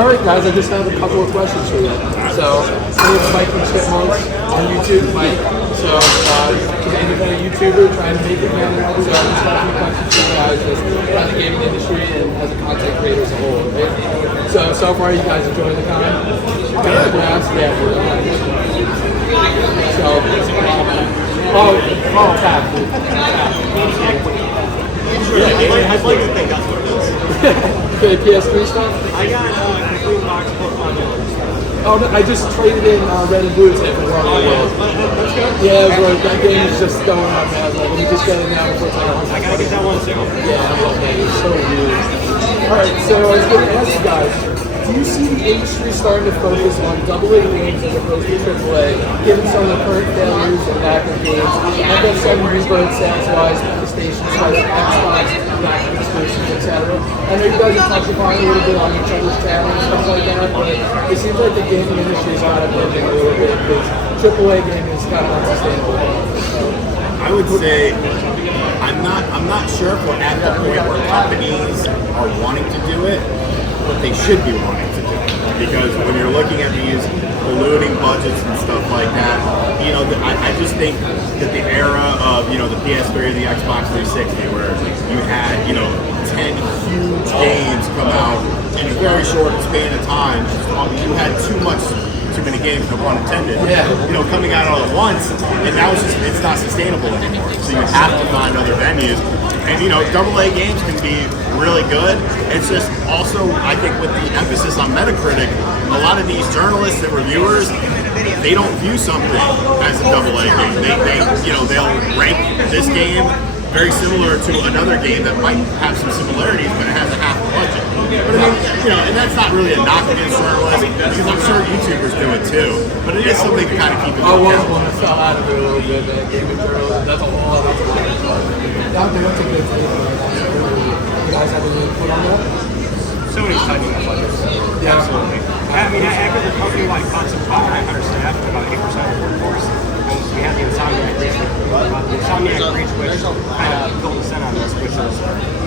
All right, guys, I just have a couple of questions for you. So, it's Mike from Chipmunks on YouTube, Mike. So, he's an independent YouTuber trying to make it again. So, I just have a few questions for you guys just about the gaming industry and as a content creator as a whole, right? So far, you guys enjoying the con? Good. Yeah, tap. Yeah, I'd like to think that's what it is. For the PS3 stuff? I got a complete box full of Oh, no, I just traded in Red and Blue Tip for World of the World. That's good. Yeah, bro, that game is just going on, man. Like, let me just get it now before it's like I gotta get that one too. Yeah, it's so weird. Alright, so I was going to ask you guys, do you see the industry starting to focus on AA games as opposed to AAA, given some of the current failures of backup games, and then some rebirth sales-wise, PlayStation, Xbox, backup exclusives, etc.? I know you guys have touched upon it a little bit on each other's channels and stuff like that, but it seems like the gaming industry is kind of bending a little bit because AAA gaming is kind of unsustainable. I would say I'm not sure if we're at the point where companies are wanting to do it, but they should be wanting to do it. Because when you're looking at these ballooning budgets and stuff like that, you know, I just think that the era of, you know, the PS3 or the Xbox 360 where you had, you know, 10 huge games come out in a very short span of time, you had too many games, no pun intended, you know, coming out all at once, and that was just, it's not sustainable anymore. So you have to find other venues. And, you know, AA games can be really good. It's just also, I think, with the emphasis on Metacritic, a lot of these journalists and reviewers, they don't view something as a AA game. They you know, they'll rank this game very similar to another game that might have some similarities, but it has a half the budget. But I mean, you know, and that's not really a knock against journalists, because I'm sure YouTubers do it too. But it is something to kind of keep in mind. I was one to sell out of it a little bit, man. Gaming journalism, that's a whole other thing. That's a good thing. You guys have any input on that? Somebody's tightening up budgets. Yeah, absolutely. I mean, after the company-wide cuts of about 900 staff, about 8% of the workforce, we had the Insomniac Reach, which kind of filled the center on this, which is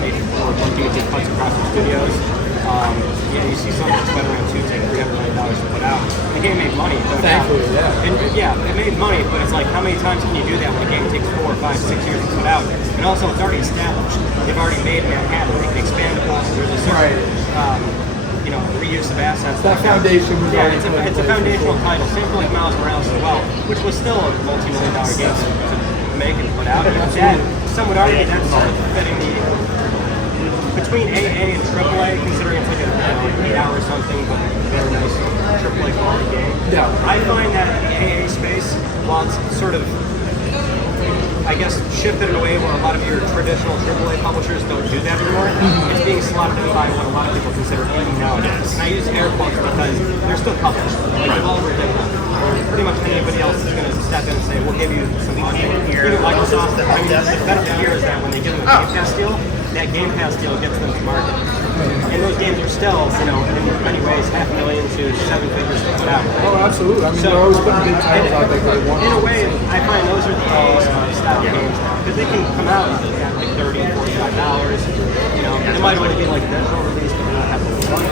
made for D&D cuts across the studios. Yeah, you see something like Spider-Man 2 take $300 million to put out. The game made money. Thankfully, yeah. And yeah, it made money, but it's like, how many times can you do that when a game takes 4, 5, 6 years to put out? And also, it's already established. They've already made Manhattan. They can expand upon it. There's a certain, you know, reuse of assets. That foundation was yeah, it's a foundational title. Same for like Miles Morales as well, which was still a multi-million-dollar game to make and put out. And that, some would argue that's fitting the between AA and AAA, considering it's like an 8-hour something, but very nice AAA quality game. Yeah. I find that the AA space, while it's sort of, I guess, shifted in a way where a lot of your traditional AAA publishers don't do that anymore. It's being slaughtered by what a lot of people consider indie nowadays. And I use air quotes because they're still published. Like Devolver did that. Or pretty much anybody else is going to step in and say, we'll give you some money. Even Microsoft, I mean, the benefit here is that when they give them a Game Pass deal, that Game Pass deal gets them to market. And those games are still, you know, in many ways, $500,000 to 7 figures to put out. Oh, absolutely. I mean, they're always putting big titles out there. In a way, I find those are the style games because they can come out at like $30, $45. You know, they might only be like a digital release, but they not have the fun to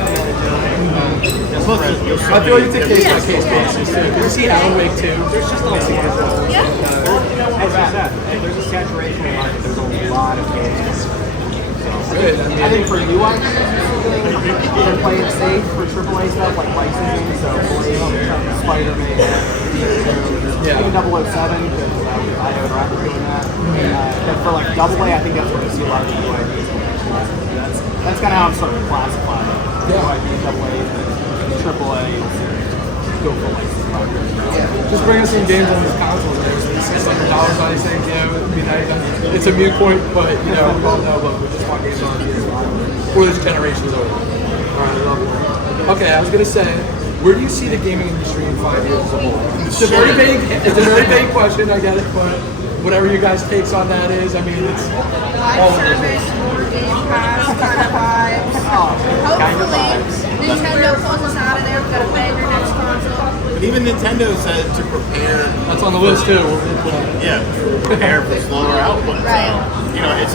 I feel like it's a case-by-case basis too. Did you see Alan Wake 2? There's just a lot. As you said, there's a saturation in the market. There's a lot of games. Good. I think for you, they're playing it safe for AAA stuff like licensing, so Spider-Man, even 007, because I own Rapper doing that. But for like AA, I think that's where you see a lot of the new ideas. That's kind of how I'm starting to classify it. I think AA and AAA go for licensing projects. Just bring us some games on this console. There's $600 on these things. You know, it'd be nice. It's a mute point, but you know, we all know. But we just want games on before this generation is over. All right, I love it. Okay, I was gonna say, where do you see the gaming industry in 5 years as a whole? It's a very vague. It's a very vague question. I get it, but whatever you guys' takes on that is, I mean, it's all Live service, more Game Pass, kind of vibes. Hopefully, Nintendo pulls us out of there. We've got to banger next console. But even Nintendo said to prepare. That's on the list too. Yeah, prepare for slower output. Right. So, you know, it's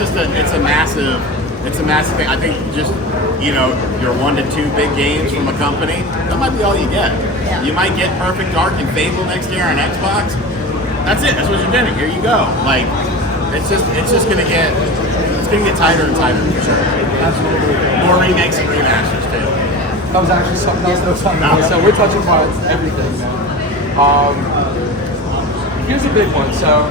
a massive It's a massive thing. I think just, your 1 to 2 big games from a company, that might be all you get. Yeah. You might get Perfect Dark and Fable next year on Xbox. That's it. That's what you're getting. Here you go. Like, it's gonna get tighter and tighter for sure. Absolutely. More remakes and remasters too. That was actually something else that was on the list. So we're touching upon everything, man. Here's a big one. So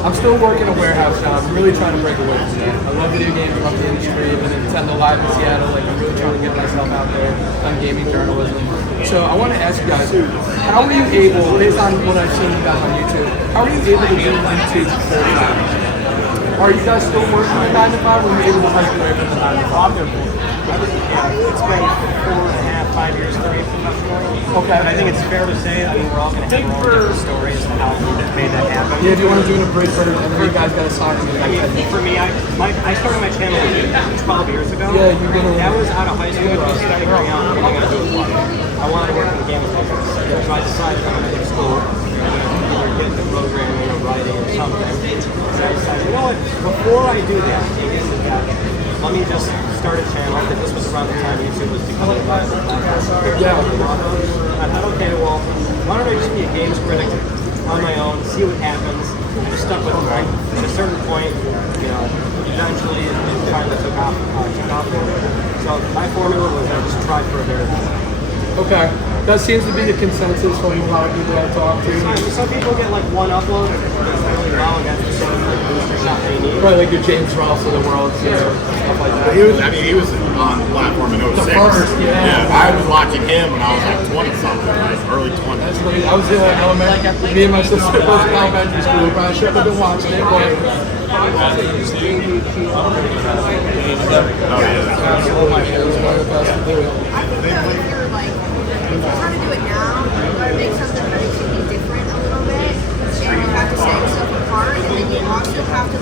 I'm still working a warehouse job. I'm really trying to break away from that. I love video games. I love the industry. I've been in Nintendo Live in Seattle. Like, I'm really trying to get myself out there on gaming journalism. So I want to ask you guys, how are you able, based on what I've seen about on YouTube, how are you able to do YouTube full time? Are you guys still working at 9 to 5, or are you able to break away from the 9 to 5? It's been 4.5, 5 years for me professionally. Okay. But I think it's fair to say, we're all going to have our own different stories of how we made that happen. Yeah, if you want to do an abridged version, and then you guys got to sign me. For me, I started my channel 12 years ago. Yeah, you're gonna. That was out of high school. I was figuring out what I'm going to do with life. I wanted to work in the gaming business. So I decided I'm going to go to school. Either get into programming or writing or something. So I decided, you know what, before I do that, let me just start a channel. I think this was around the time YouTube was becoming viable. Yeah. I thought, okay, well, why don't I just be a games critic on my own, see what happens. I just stuck with it. At a certain point, eventually it finally took off for me. So my formula was I just tried for a very long time. Okay. That seems to be the consensus from a lot of people I've talked to. Some people get like one upload and it's really well, and that's the sort of like booster shot they need. Probably like your James Ross of the world, stuff like that. He was on the platform in 06. The first, yeah. I was watching him when I was like 20-something, like early 20s. That's really, I was in elementary. Me and my sister both in elementary school. We probably should have been watching it, but. Oh, yeah. Absolutely. It was one of the best to do it. I think though, if you're trying to do it now, you gotta make something that makes you be different a little bit, and you have to set yourself apart, and then you also have to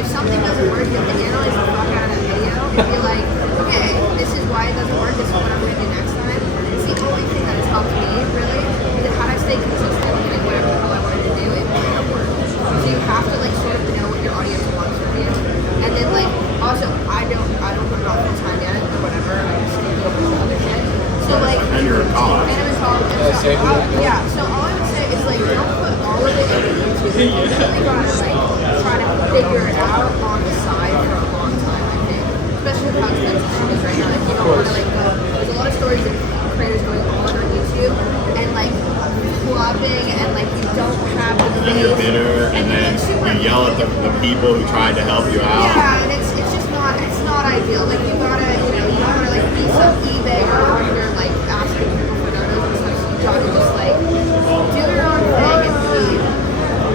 if something doesn't work, you have to analyze the fuck out of that video and be like, okay, this is why it doesn't work, this is what I'm gonna do next time. It's the only thing that has helped me, really, because how do I stay consistent in whatever the hell I wanted to do, it may not work. So you have to sort of know what your audience wants from you, and then also I don't put it on full time yet or whatever. I just do other shit. So And you're in college. And I'm in college. So all I would say is don't put all of it into YouTube. You really gotta try to figure it out on the side for a long time, I think. Especially with how expensive shit is right now. You don't want to go. There's a lot of stories of creators going on YouTube and flopping and you don't have the And then you're bitter, and then you yell at the people who tried to help you out. Yeah, and it's just not ideal. You gotta be some eBay or on your asking people for donuts and stuff. So you gotta just do your own thing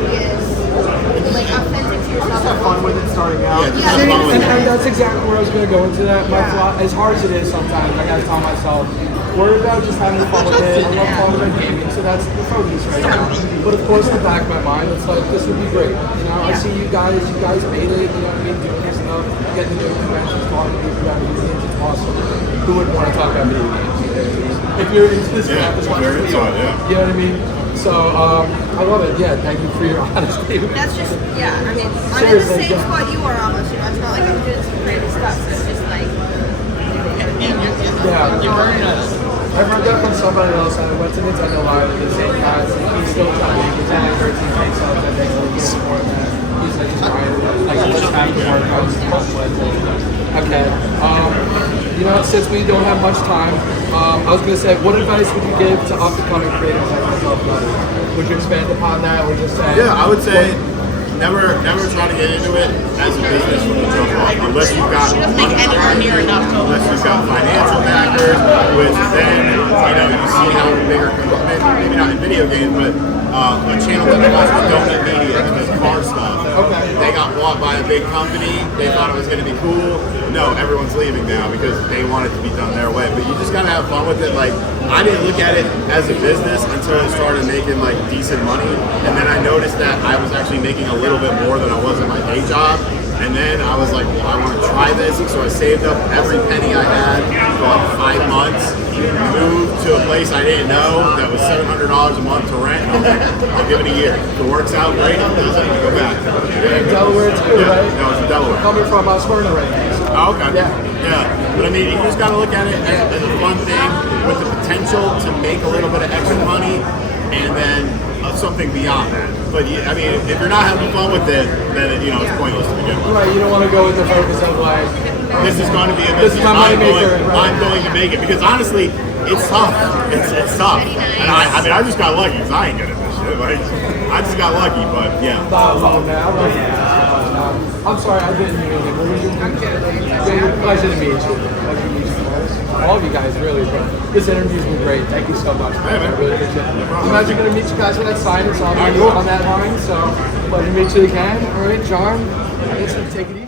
and be authentic to yourself. Have fun with it starting out. Yeah, just have fun with And it. that's exactly where I was going to go into that. As hard as it is sometimes, I got to tell myself, we're about just having fun with it. I love fun with gaming, so that's the focus right now. But of course, in the back of my mind, it's this would be great. I see you guys made it, you know what I mean, doing this stuff, getting to go to conventions, talking to people about video games, it's awesome. Who wouldn't want to talk about video games? If you're into this Yeah, that's what very we into are. it, yeah. You know what I mean? So, I love it. Yeah, thank you for your honesty. That's just, I'm in the Seriously, same yeah. spot you are almost, It's not like I'm doing some crazy stuff, so it's just Yeah. I've heard that from somebody else. I went to Nintendo Live with the same guys. He's still trying to make his own 13 takes out that makes a little bit more than that. He's just trying to just after work. I was okay. Since we don't have much time, I was going to say, what advice would you give to up-and-coming creators like myself? Would you expand upon that, or just say? Yeah, I would say never try to get into it as a business from the jump off, unless you've got unless you've got financial backers, which then you see how bigger, maybe not in video games, but a channel that was Donut Media that does car stuff. Okay. They got bought by a big company. They thought it was going to be cool. No, everyone's leaving now because they want it to be done their way. But you just gotta have fun with it. I didn't look at it as a business until I started making decent money, and then I noticed that I was actually making a little bit more than I was in my day job. And then I was like, well, I want to try this. So I saved up every penny I had for 5 months, moved to a place I didn't know that was $700 a month to rent. And I was like, I'll give it a year. If it works out great, I'll go back. In Delaware too, Yeah, right? no, it's in Delaware. Coming from Smyrna right now. Oh, okay. Yeah. But I mean, you just got to look at it as a fun thing with the potential to make a little bit of extra money, and then something beyond that. But I mean, if you're not having fun with it, then it's pointless to begin with. Right, you don't want to go with the focus of like, This is going to be a This is business. my moneymaker, right. I'm going to make it, because honestly, it's tough. It's tough. And I mean, I just got lucky because I ain't good at this shit. Like, I just got lucky, but yeah. I'm sorry, I didn't mean it. What was your name? Pleasure to meet you. Pleasure to meet you guys. All of you guys, really. But this interview's been great. Thank you so much. Hey, man. I really appreciate it. I'm actually going to meet you guys with that sign. It's on, All right, cool. on that line. So, pleasure to meet you again. All right, John. Take it easy.